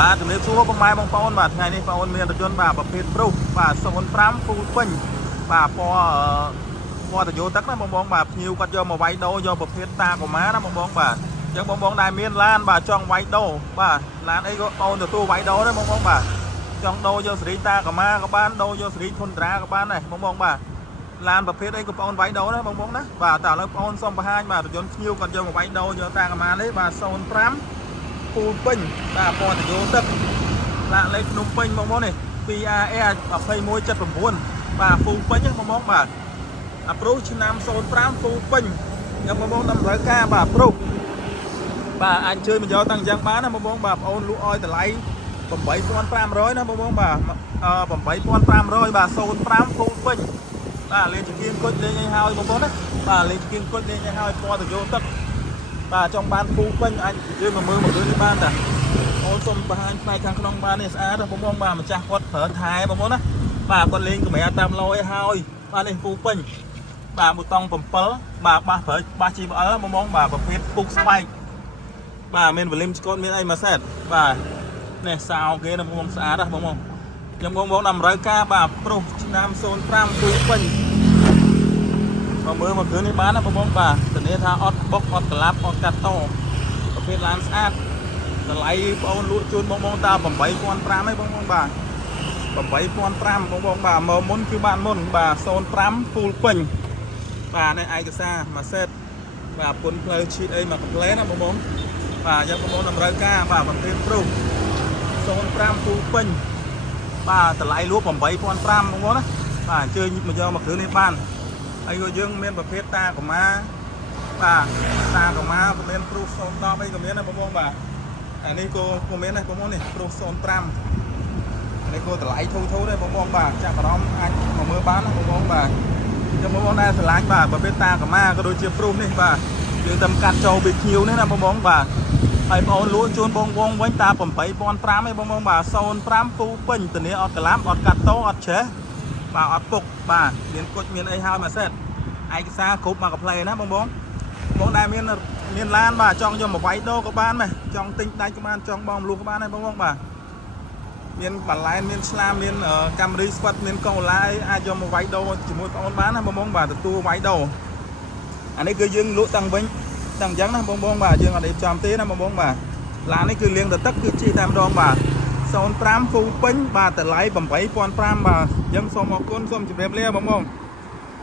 បាទជំរាបសួរបងម៉ែបងប្អូនបាទថ្ងៃនេះបងប្អូនមានរថយន្តបាទប្រភេទប្រុសបាទ05 Full ពេញបាទពណ៌តយោទឹកណាបងបាទភ្ញៀវគាត់យកមកវាយដូរយកប្រភេទតាកូម៉ាណាបងបាទអញ្ចឹងបងដែលមានឡានបាទចង់វាយដូរបាទឡានអីក៏បងទទួលវាយដូរដែរបងបាទចង់ដូរយកសេរីតាកូម៉ាក៏បានដូរយកសេរីធុនត្រាក៏បានដែរបងបាទឡានប្រភេទអីក៏បងវាយដូរដែរបងណាបាទតែឥឡូវបងសុំបង្ហាញបាទរថយន្តភ្ញៀវគាត់យកមកវាយដូរយកតាកូម៉ានេះបាទ05 Full ពេញបាទពណ៌តយោទឹកដាក់លេខភ្នំពេញបងប្អូននេះ 2AR 2179បាទ Full ពេញហ្នឹងបងប្អូនបាទអាប្រូឆ្នាំ05 Full ពេញខ្ញុំបងប្អូនតម្រូវការបាទប្រុសបាទអាចជួយមកយកតាំងអញ្ចឹងបានណាបងប្អូនបាទបងអូនលក់ឲ្យតម្លៃ8500ណាបងប្អូនបាទ8500បាទ05 Full ពេញបាទលេខជាគៀងគុជលេខឲ្យហើយបងប្អូនណាបាទលេខជាគៀងគុជលេខឲ្យហើយពណ៌តយោទឹកបាទចង់បាន Full ពេញអាចយើងមកមើលមកនេះបានតាអូនសុំបង្ហាញផ្នែកខាងក្នុងបាននេះស្អាតបងប្អូនបាទម្ចាស់គាត់ប្រើថែបងប្អូនណាបាទគាត់លេងកាមេរ៉ាតាមឡយឲ្យហើយបាទនេះ Full ពេញបាទប៊ូតុង7បាទបាសប្រើបាស GPL បងប្អូនបាទប្រភេទពុកស្បែកបាទមានវ៉ូលីមស្កូតមានអីមួយសេតបាទនេះសោគេណាបងប្អូនស្អាតណាបងប្អូនខ្ញុំបងប្អូនតម្រូវការបាទប្រុសឆ្នាំ05 Full ពេញមកមើលមកគ្រឿងនេះបានណាបងប្អូនបាទធានាថាអត់បុកអត់ក្លាប់អត់កាត់តប្រភេទឡានស្អាតតម្លៃបងអូនលក់ជូនបងប្អូនតា8500ឯងបងប្អូនបាទ8500បងប្អូនបាទមកមុនគឺបានមុនបាទ05 Full ពេញបាទនេះឯកសារមួយសេតបាទពុនផ្លូវឈីតអីមកកំ pl ណាបងប្អូនបាទយកបងប្អូនតម្រូវការបាទប្រភេទប្រុស05 Full ពេញបាទតម្លៃលក់8500បងប្អូនណាបាទអញ្ជើញមកយកមកគ្រឿងនេះបានហើយក៏យើងមានប្រភេទតាកូម៉ាបាទតាកូម៉ាក៏មានប្រុស010អីក៏មានដែរបងប្អូនបាទអានេះក៏មានដែរបងប្អូននេះប្រុស05នេះក៏តម្លៃធូរដែរបងប្អូនបាទចាក់អារម្មណ៍អាចមកមើលបានណាបងប្អូនបាទចាំបងប្អូនដែរឆ្លាញ់បាទប្រភេទតាកូម៉ាក៏ដូចជាប្រុសនេះបាទយើងតាមកាត់ចូលពីភ្ញៀវនេះណាបងប្អូនបាទហើយបងអូនលក់ជូនបងវិញតា8500ឯងបងប្អូនបាទ05 Full ពេញធានាអត់ក្លាប់អត់កាត់តអត់ច្រេះបាទអត់ពុកបាទមានគុជមានអីហើយមួយសេតឯកសារគ្រប់មកកំ pl ណាបងដែលមានឡានបាទចង់យកមកវាយដូរក៏បានដែរចង់ទិញដាច់ក៏បានចង់បងលក់ក៏បានដែរបងបាទមានបន្លែមានស្លាមមានកាមេរីស្វិតមានកូឡាអាចយកមកវាយដូរជាមួយបងអូនបានណាបងបាទទទួលវាយដូរអានេះគឺយើងលក់តាំងវិញតាំងអញ្ចឹងណាបងបាទយើងអត់រៀបចំទេណាបងបាទឡាននេះគឺលាងទឹកគឺជីតែម្ដងបាទ05 Full ពេញបាទតម្លៃ8500បាទអញ្ចឹងសូមអរគុណសូមជម្រាបលាបង